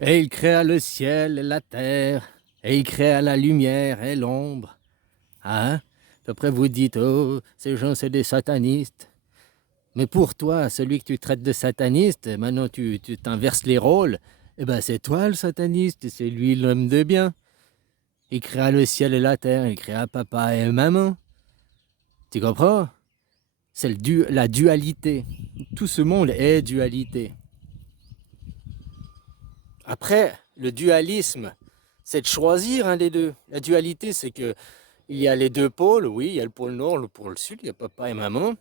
Et il créa le ciel et la terre, et il créa la lumière et l'ombre. Hein? Après vous dites, oh, ces gens c'est des satanistes. Mais pour toi, celui que tu traites de sataniste, maintenant tu t'inverses les rôles, eh ben c'est toi le sataniste, c'est lui l'homme de bien. Il créa le ciel et la terre, il créa papa et maman. Tu comprends? C'est la dualité. Tout ce monde est dualité. Après, le dualisme, c'est de choisir un des deux. La dualité, c'est que il y a les deux pôles, oui, il y a le pôle nord, le pôle sud, il y a papa et maman.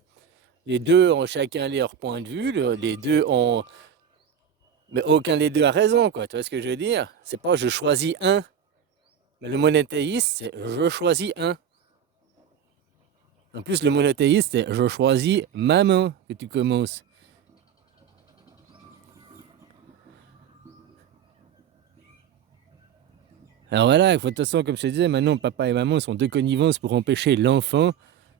Les deux ont chacun leur point de vue, les deux ont... Mais aucun des deux a raison, quoi. Tu vois ce que je veux dire? C'est pas je choisis un. Mais le monothéiste, c'est je choisis un. En plus, le monothéiste, c'est je choisis maman que tu commences. Alors voilà, de toute façon, comme je te disais, maintenant, papa et maman sont de connivence pour empêcher l'enfant.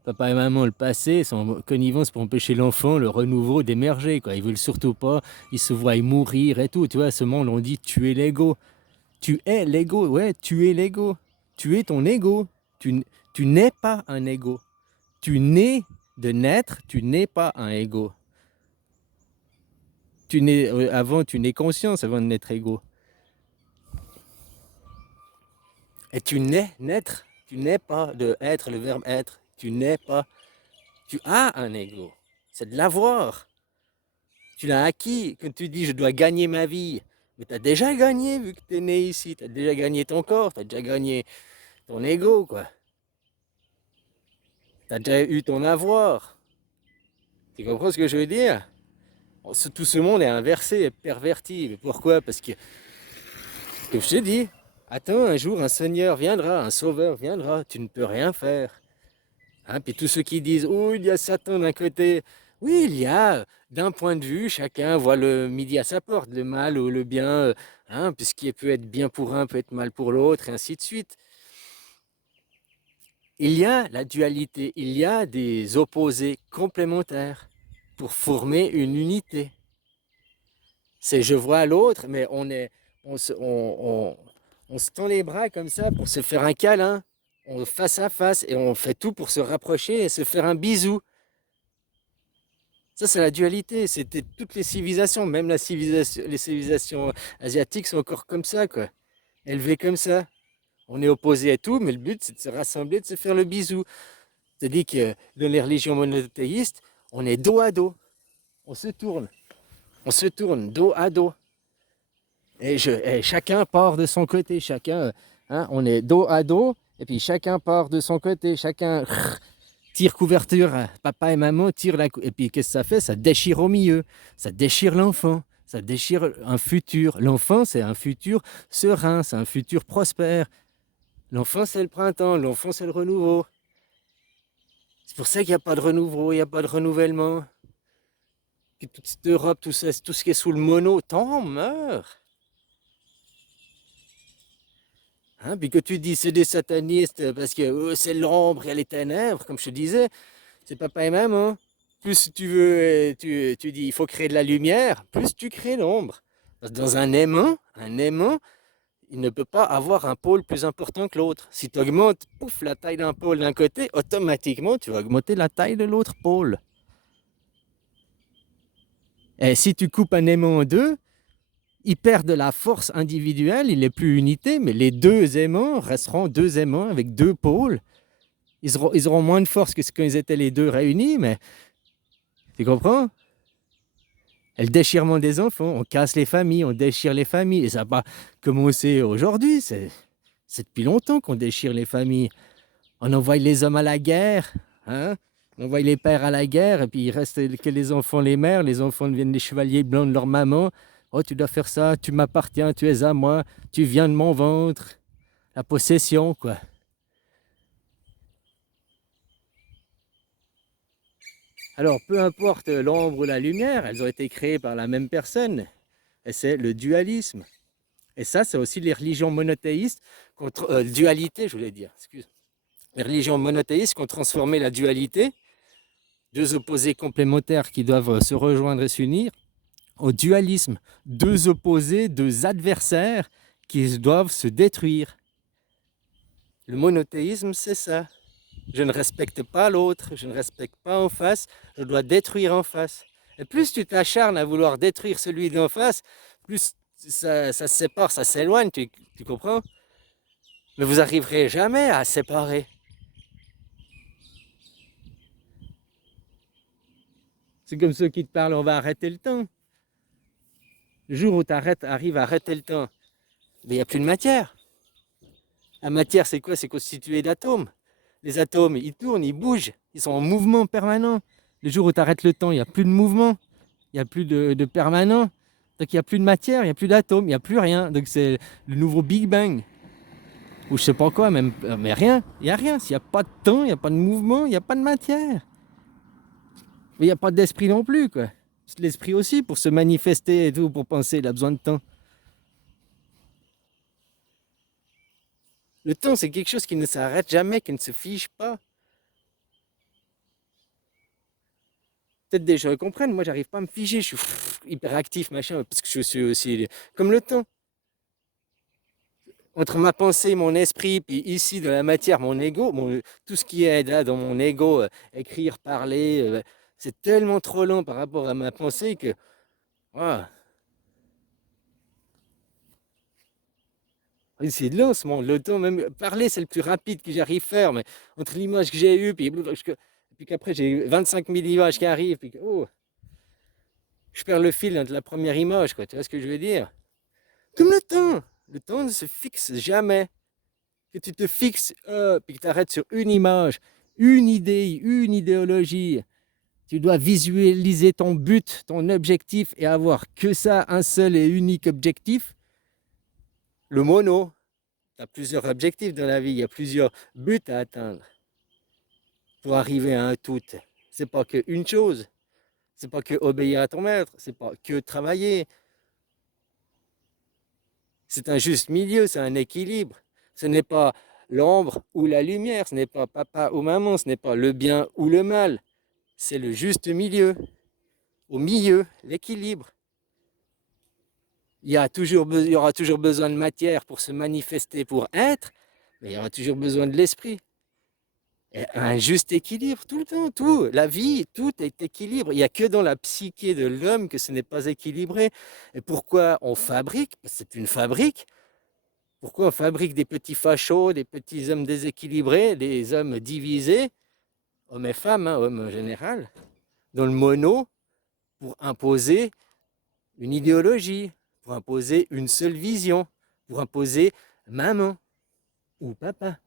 Papa et maman, le passé, sont connivence pour empêcher l'enfant, le renouveau, d'émerger, quoi. Ils veulent surtout pas, ils se voient mourir et tout. Tu vois, à ce monde, on dit tuer l'ego. Tu es l'ego, ouais, tu es l'ego. Tu es ton ego. Tu n'es pas un ego. Tu nais de naître, tu n'es pas un ego. Avant, tu n'es conscience avant de naître ego. Et tu nais, naître, tu n'es pas de être, le verbe être. Tu n'es pas, tu as un ego. C'est de l'avoir. Tu l'as acquis. Quand tu dis je dois gagner ma vie, mais tu as déjà gagné vu que tu es né ici. Tu as déjà gagné ton corps, tu as déjà gagné ton ego, quoi. Tu as déjà eu ton avoir. Tu comprends ce que je veux dire? Tout ce monde est inversé, est perverti. Mais pourquoi? Parce que, comme je te dis, attends, un jour un Seigneur viendra, un Sauveur viendra, tu ne peux rien faire. Hein, puis tous ceux qui disent, oh, il y a Satan d'un côté. Oui, il y a, d'un point de vue, chacun voit le midi à sa porte, le mal ou le bien, hein, puis ce qui peut être bien pour un peut être mal pour l'autre, et ainsi de suite. Il y a la dualité, il y a des opposés complémentaires pour former une unité. C'est je vois l'autre, mais on se tend les bras comme ça pour se faire un câlin, on face à face, et on fait tout pour se rapprocher et se faire un bisou. Ça, c'est la dualité. C'était toutes les civilisations, même les civilisations asiatiques sont encore comme ça, quoi. Élevées comme ça. On est opposés à tout, mais le but, c'est de se rassembler, de se faire le bisou. C'est-à-dire que dans les religions monothéistes, on est dos à dos. On se tourne. On se tourne dos à dos. Et chacun part de son côté. Chacun, hein, on est dos à dos. Et puis chacun part de son côté. Chacun tire couverture. Papa et maman tirent la couverture. Et puis qu'est-ce que ça fait? Ça déchire au milieu. Ça déchire l'enfant. Ça déchire un futur. L'enfant, c'est un futur serein. C'est un futur prospère. L'enfant, c'est le printemps. L'enfant, c'est le renouveau. C'est pour ça qu'il n'y a pas de renouveau. Il n'y a pas de renouvellement. Que toute cette Europe, tout ce qui est sous le mono, t'en meurs. Hein, puis que tu dis c'est des satanistes parce que c'est l'ombre et les ténèbres, comme je te disais, c'est papa et maman. Plus tu veux, tu dis il faut créer de la lumière, plus tu crées l'ombre. Dans un aimant, il ne peut pas avoir un pôle plus important que l'autre. Si tu augmentes, pouf, la taille d'un pôle d'un côté, automatiquement tu vas augmenter la taille de l'autre pôle. Et si tu coupes un aimant en deux, il perd de la force individuelle, il n'est plus unité, mais les deux aimants resteront deux aimants avec deux pôles. Ils auront moins de force que quand ils étaient les deux réunis, mais tu comprends? Et le déchirement des enfants, on casse les familles, on déchire les familles. Et ça n'a pas commencé aujourd'hui, c'est depuis longtemps qu'on déchire les familles. On envoie les hommes à la guerre, hein? On envoie les pères à la guerre, et puis il reste que les mères. Les enfants deviennent les chevaliers blancs de leur maman. Oh, tu dois faire ça, tu m'appartiens, tu es à moi, tu viens de mon ventre. La possession, quoi. Alors, peu importe l'ombre ou la lumière, elles ont été créées par la même personne. Et c'est le dualisme. Et ça, c'est aussi les religions monothéistes, dualité, je voulais dire, excuse. Les religions monothéistes qui ont transformé la dualité, deux opposés complémentaires qui doivent se rejoindre et s'unir, au dualisme, deux opposés, deux adversaires qui doivent se détruire. Le monothéisme, c'est ça. Je ne respecte pas l'autre, je ne respecte pas en face, je dois détruire en face. Et plus tu t'acharnes à vouloir détruire celui d'en face, plus ça se sépare, ça s'éloigne, tu comprends? Mais vous arriverez jamais à séparer. C'est comme ceux qui te parlent, on va arrêter le temps. Le jour où tu arrives à arrêter le temps, il n'y a plus de matière. La matière, c'est quoi? C'est constitué d'atomes. Les atomes, ils tournent, ils bougent, ils sont en mouvement permanent. Le jour où tu arrêtes le temps, il n'y a plus de mouvement, il n'y a plus de permanent. Donc il n'y a plus de matière, il n'y a plus d'atomes, il n'y a plus rien. Donc c'est le nouveau Big Bang. Ou je sais pas quoi, même, mais rien, il n'y a rien. S'il n'y a pas de temps, il n'y a pas de mouvement, il n'y a pas de matière. Mais il n'y a pas d'esprit non plus, quoi. L'esprit aussi, pour se manifester et tout, pour penser, il a besoin de temps. Le temps, c'est quelque chose qui ne s'arrête jamais, qui ne se fige pas. Peut-être des gens le comprennent, moi j'arrive pas à me figer, je suis hyper actif, machin, parce que je suis aussi comme le temps. Entre ma pensée, mon esprit, puis ici de la matière, mon ego, tout ce qui est là dans mon ego, écrire, parler, c'est tellement trop lent par rapport à ma pensée que ah, c'est lent ce monde. Le temps, même parler, c'est le plus rapide que j'arrive à faire, mais entre l'image que j'ai eue, puis qu'après j'ai 25 000 images qui arrivent, puis oh, je perds le fil de la première image, quoi. Tu vois ce que je veux dire? Comme le temps ne se fixe jamais. Que tu te fixes, puis que tu arrêtes sur une image, une idée, une idéologie. Tu dois visualiser ton but, ton objectif et avoir que ça, un seul et unique objectif. Le mono, tu as plusieurs objectifs dans la vie, il y a plusieurs buts à atteindre pour arriver à un tout. C'est pas qu'une chose, c'est pas que obéir à ton maître, c'est pas que travailler. C'est un juste milieu, c'est un équilibre. Ce n'est pas l'ombre ou la lumière, ce n'est pas papa ou maman, ce n'est pas le bien ou le mal. C'est le juste milieu. Au milieu, l'équilibre. Il y aura toujours besoin de matière pour se manifester, pour être, mais il y aura toujours besoin de l'esprit. Et un juste équilibre, tout le temps, tout. La vie, tout est équilibre. Il n'y a que dans la psyché de l'homme que ce n'est pas équilibré. Et pourquoi on fabrique? C'est une fabrique. Pourquoi on fabrique des petits fachos, des petits hommes déséquilibrés, des hommes divisés, hommes et femmes, hein, hommes en général, dans le mono, pour imposer une idéologie, pour imposer une seule vision, pour imposer maman ou papa.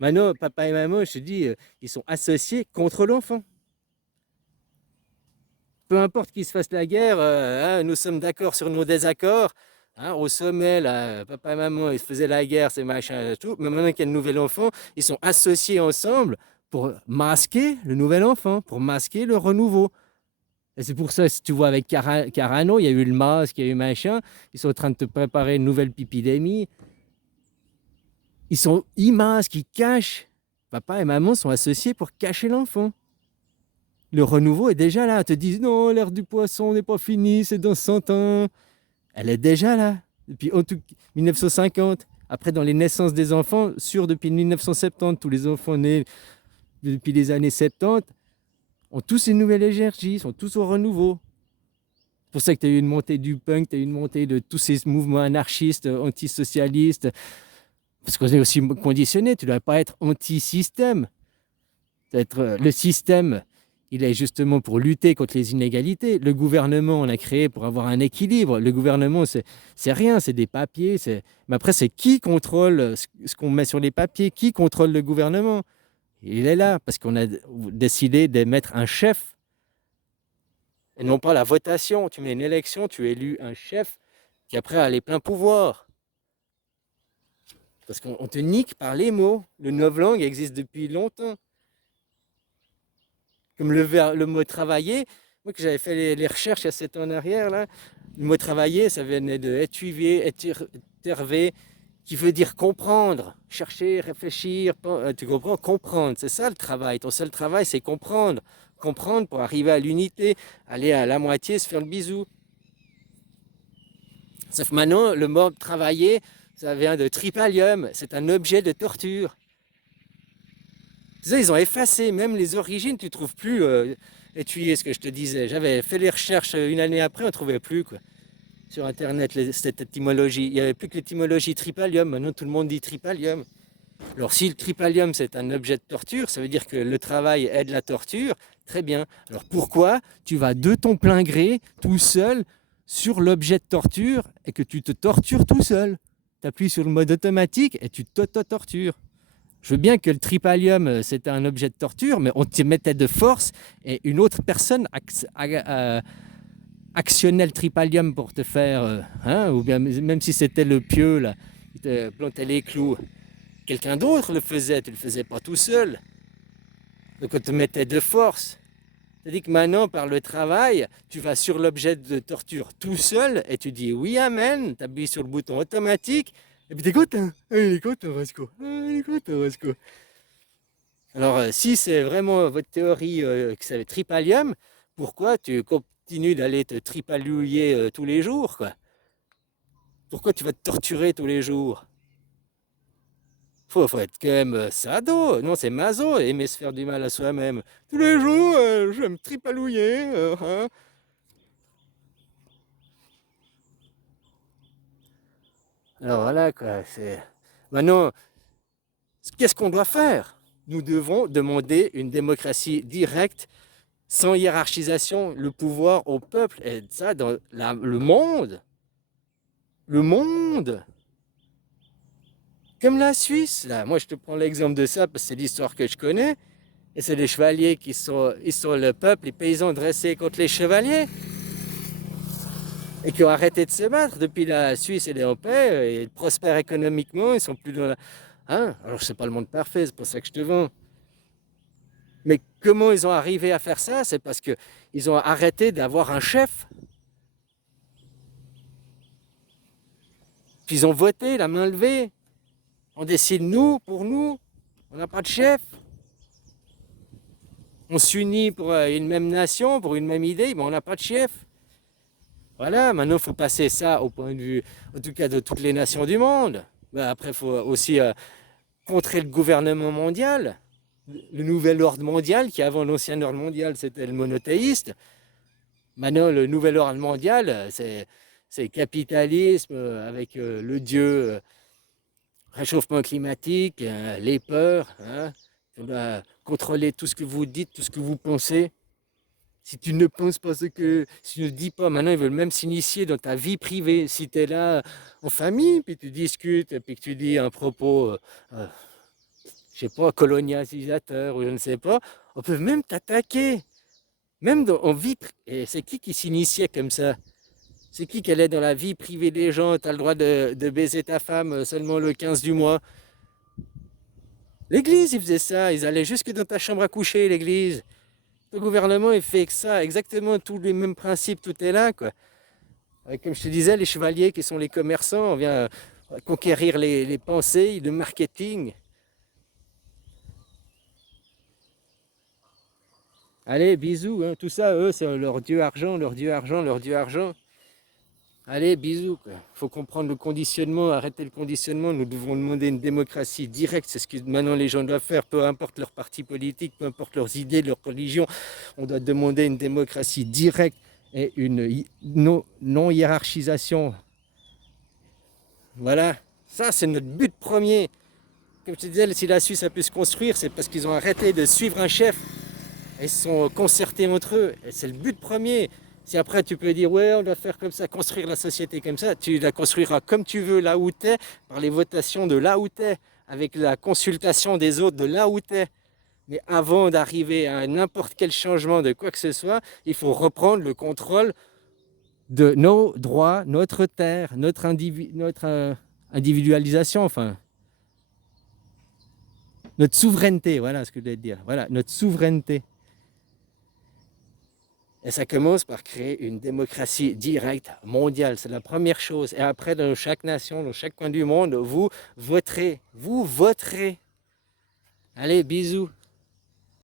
Maintenant, papa et maman, je te dis, ils sont associés contre l'enfant. Peu importe qu'il se fasse la guerre, hein, nous sommes d'accord sur nos désaccords. Hein, au sommet, là, papa et maman, ils se faisaient la guerre, ces machins, tout. Mais maintenant qu'il y a le nouvel enfant, ils sont associés ensemble pour masquer le nouvel enfant, pour masquer le renouveau. Et c'est pour ça, si tu vois avec Carano, il y a eu le masque, il y a eu machin, ils sont en train de te préparer une nouvelle pipidémie. Ils masquent, ils cachent. Papa et maman sont associés pour cacher l'enfant. Le renouveau est déjà là. Ils te disent non, l'ère du poisson n'est pas finie, c'est dans 100 ans. Elle est déjà là, depuis 1950. Après, dans les naissances des enfants, sûr depuis 1970, tous les enfants nés depuis les années 70 ont tous une nouvelle énergie, sont tous au renouveau. C'est pour ça que tu as eu une montée du punk, tu as eu une montée de tous ces mouvements anarchistes, antisocialistes. Parce qu'on est aussi conditionné, tu ne dois pas être anti-système. Le système, il est justement pour lutter contre les inégalités. Le gouvernement, on l'a créé pour avoir un équilibre. Le gouvernement, c'est rien, c'est des papiers. Mais après, c'est qui contrôle ce qu'on met sur les papiers? Qui contrôle le gouvernement? Il est là, parce qu'on a décidé de mettre un chef, et non pas la votation. Tu mets une élection, tu élus un chef qui après a les pleins pouvoirs. Parce qu'on te nique par les mots. Le novlangue existe depuis longtemps. Comme le mot travailler, moi que j'avais fait les recherches il y a 7 ans en arrière, là, le mot travailler, ça venait de étuvier, éterver, qui veut dire comprendre, chercher, réfléchir, tu comprends, comprendre, c'est ça le travail. Ton seul travail, c'est comprendre. comprendre, pour arriver à l'unité, aller à la moitié, se faire le bisou. Sauf que maintenant, le mot travailler, ça vient de tripalium, c'est un objet de torture. Ça, ils ont effacé même les origines, tu ne trouves plus étudier ce que je te disais. J'avais fait les recherches une année après, on ne trouvait plus quoi. Sur internet cette étymologie. Il n'y avait plus que l'étymologie tripalium, maintenant tout le monde dit tripalium. Alors si le tripalium c'est un objet de torture, ça veut dire que le travail aide la torture, très bien. Alors pourquoi tu vas de ton plein gré, tout seul, sur l'objet de torture et que tu te tortures tout seul? Tu appuies sur le mode automatique et tu t'auto-tortures. Je veux bien que le tripalium c'était un objet de torture, mais on te mettait de force et une autre personne actionnait le tripalium pour te faire, ou bien même si c'était le pieu là, il te plantait les clous. Quelqu'un d'autre le faisait, tu ne le faisais pas tout seul. Donc on te mettait de force. C'est-à-dire que maintenant, par le travail, tu vas sur l'objet de torture tout seul et tu dis oui, amen, tu appuies sur le bouton automatique et puis t'es content. Il est content, Roscoe. Il est content, Roscoe. Alors, si c'est vraiment votre théorie que c'est tripalium, pourquoi tu continues d'aller te tripalouiller tous les jours quoi? Pourquoi tu vas te torturer tous les jours? Faut être quand même sado, non c'est maso, aimer se faire du mal à soi-même. Tous les jours, je vais me tripalouiller. Hein. Alors voilà quoi, c'est... Maintenant, qu'est-ce qu'on doit faire? Nous devons demander une démocratie directe, sans hiérarchisation, le pouvoir au peuple, et ça dans le monde. Le monde! Comme la Suisse, là. Moi je te prends l'exemple de ça parce que c'est l'histoire que je connais. Et c'est les chevaliers ils sont le peuple, les paysans dressés contre les chevaliers. Et qui ont arrêté de se battre. Depuis la Suisse, elle est en paix, et ils prospèrent économiquement, ils sont plus dans la... Hein? Alors c'est pas le monde parfait, c'est pour ça que je te vends. Mais comment ils ont arrivé à faire ça? C'est parce qu'ils ont arrêté d'avoir un chef. Puis ils ont voté, la main levée. On décide nous, pour nous. On n'a pas de chef. On s'unit pour une même nation, pour une même idée, mais on n'a pas de chef. Voilà, maintenant il faut passer ça au point de vue, en tout cas de toutes les nations du monde. Après, il faut aussi contrer le gouvernement mondial, le nouvel ordre mondial, qui avant l'ancien ordre mondial c'était le monothéiste. Maintenant le nouvel ordre mondial, c'est capitalisme avec le dieu réchauffement climatique, les peurs. Hein. On doit contrôler tout ce que vous dites, tout ce que vous pensez. Si tu ne penses pas ce que... Si tu ne dis pas, maintenant ils veulent même s'initier dans ta vie privée. Si tu es là en famille, puis tu discutes, puis que tu dis un propos, je sais pas, colonialisateur ou je ne sais pas, on peut même t'attaquer. Même en vie... Et c'est qui s'initiait comme ça? C'est qui allait dans la vie privée des gens? Tu as le droit de baiser ta femme seulement le 15 du mois. L'église, ils faisaient ça. Ils allaient jusque dans ta chambre à coucher, l'église. Le gouvernement, il fait que ça, exactement tous les mêmes principes, tout est là, quoi. Comme je te disais, les chevaliers qui sont les commerçants, on vient conquérir les pensées, le marketing. Allez, bisous, hein. Tout ça, eux, c'est leur dieu argent, leur dieu argent, leur dieu argent. Allez, bisous, quoi. Faut comprendre le conditionnement, arrêter le conditionnement. Nous devons demander une démocratie directe. C'est ce que maintenant les gens doivent faire, peu importe leur parti politique, peu importe leurs idées, leur religion. On doit demander une démocratie directe et une non-hiérarchisation. Voilà, ça c'est notre but premier. Comme je te disais, si la Suisse a pu se construire, c'est parce qu'ils ont arrêté de suivre un chef. Ils se sont concertés entre eux. Et c'est le but premier. Si après tu peux dire ouais on doit faire comme ça, construire la société comme ça, tu la construiras comme tu veux là où tu es, par les votations de là où tu es, avec la consultation des autres de là où tu es. Mais avant d'arriver à n'importe quel changement de quoi que ce soit, il faut reprendre le contrôle de nos droits, notre terre, notre individualisation, enfin, notre souveraineté, voilà ce que je voulais dire. Voilà, notre souveraineté. Et ça commence par créer une démocratie directe mondiale. C'est la première chose. Et après, dans chaque nation, dans chaque coin du monde, vous voterez. Vous voterez. Allez, bisous.